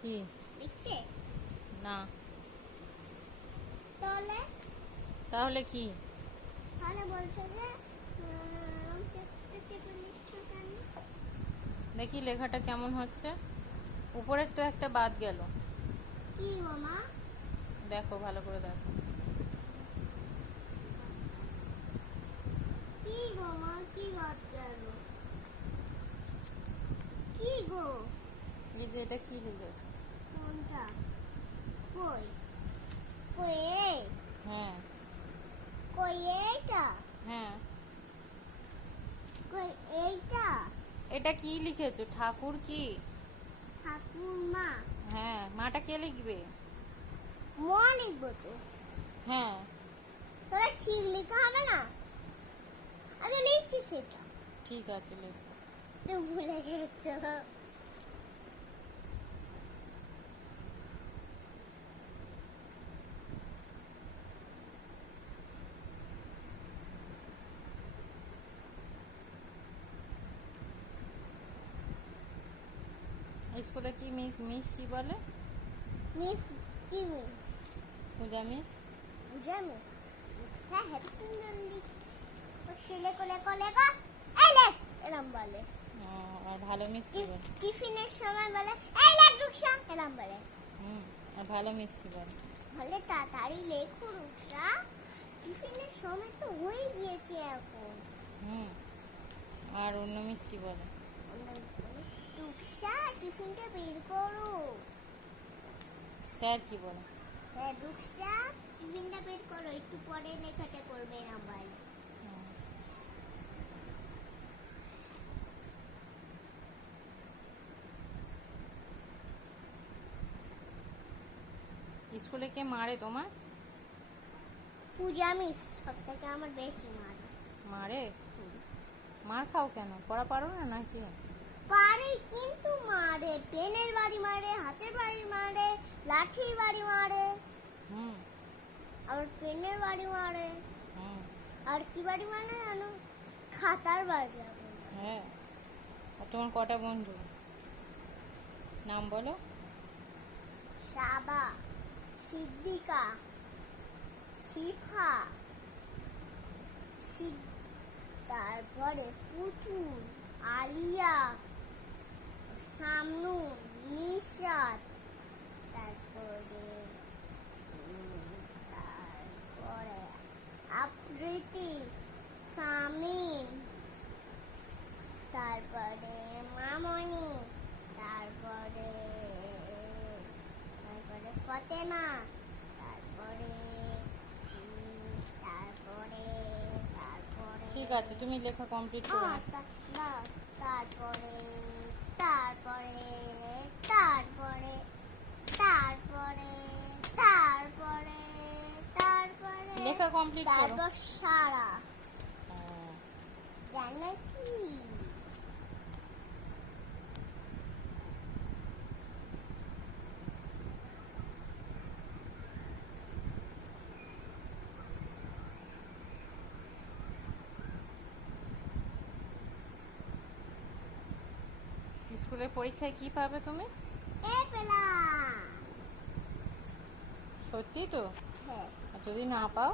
কি? লিখছে? না। তাহলে? তাহলে কি? তাহলে বলছো যে দেখি লেখাটা কেমন হচ্ছে। উপরের তো একটা বাদ গেল। কি মামা দেখো ভালো করে দেখো। কি গো মা কি বাদ গেল? কি গো? এই এটা কি লিখেছো কোনটা? কই? কই হ্যাঁ। কই এইটা হ্যাঁ। কই এইটা এটা কি লিখেছো? ঠাকুর কি? ঠাকুমা হ্যাঁ মাটা কে লিখবে? মা লিখব তো। হ্যাঁ। তাহলে ঠিক লেখা হবে না? আগে লিখছি সেটা। ঠিক আছে লেখো। তো ভুলে গেছো। স্কুলে কি মিস মিস কি বলে? মিস কি মিস? পূজা মিস? বুঝা মিস? হ্যাঁ হ্যাপি লিখ ও ছেলে কোলে কোলে গো এই লে এরম বলে। আর ভালো মিস কি বলে? টিফিনের সময় বলে এই লে রুকসা এরম বলে। হুম আর ভালো মিস কি বলে? বলে তাড়াতাড়ি লেখো রুকসা। টিফিনের সময় তো হয়ে গিয়েছে এখন। হুম আর অন্য মিস কি বলে? রুকসা টিফিনটা বের করো। স্যার কি বলে? স্যার রুকসা টিফিনটা বের করো। একটু পরে লেখাটা করবে স্কুলে কে মারে তোমার? পূজা মিস সব থেকে আমার বেশি মারে। মারে? মার খাও কেন? পড়া পারো না নাকি? পারে পেনের বাড়ি মারে হাতের বাড়ি মারে লাঠির বাড়ি মারে। হুম। আবার পেনের বাড়ি মারে। হুম। আর কি বাড়ি মানে জানো? খাতার বাড়ি হ্যাঁ। আর তোমার কটা বন্ধু? নাম বলো। সাবা সিদ্দিকা শিফা তারপরে পুতুল আলিয়া শামনু নিশাত তারপরে উম, তারপরে আবৃতি সামিম তারপরে মামনি তারপরে তারপরে ফতেমা তারপরে তারপরে। তারপরে ঠিক আছে তুমি লেখা কমপ্লিট করো। তারপরে তারপরে তারপরে তারপরে তারপরে তারপরে। লেখা কমপ্লিট করো। তারপর সারা। জানো কি? স্কুলে পরীক্ষায় কি পাবে তুমি? সত্যি তো? হ্যাঁ। যদি না পাও?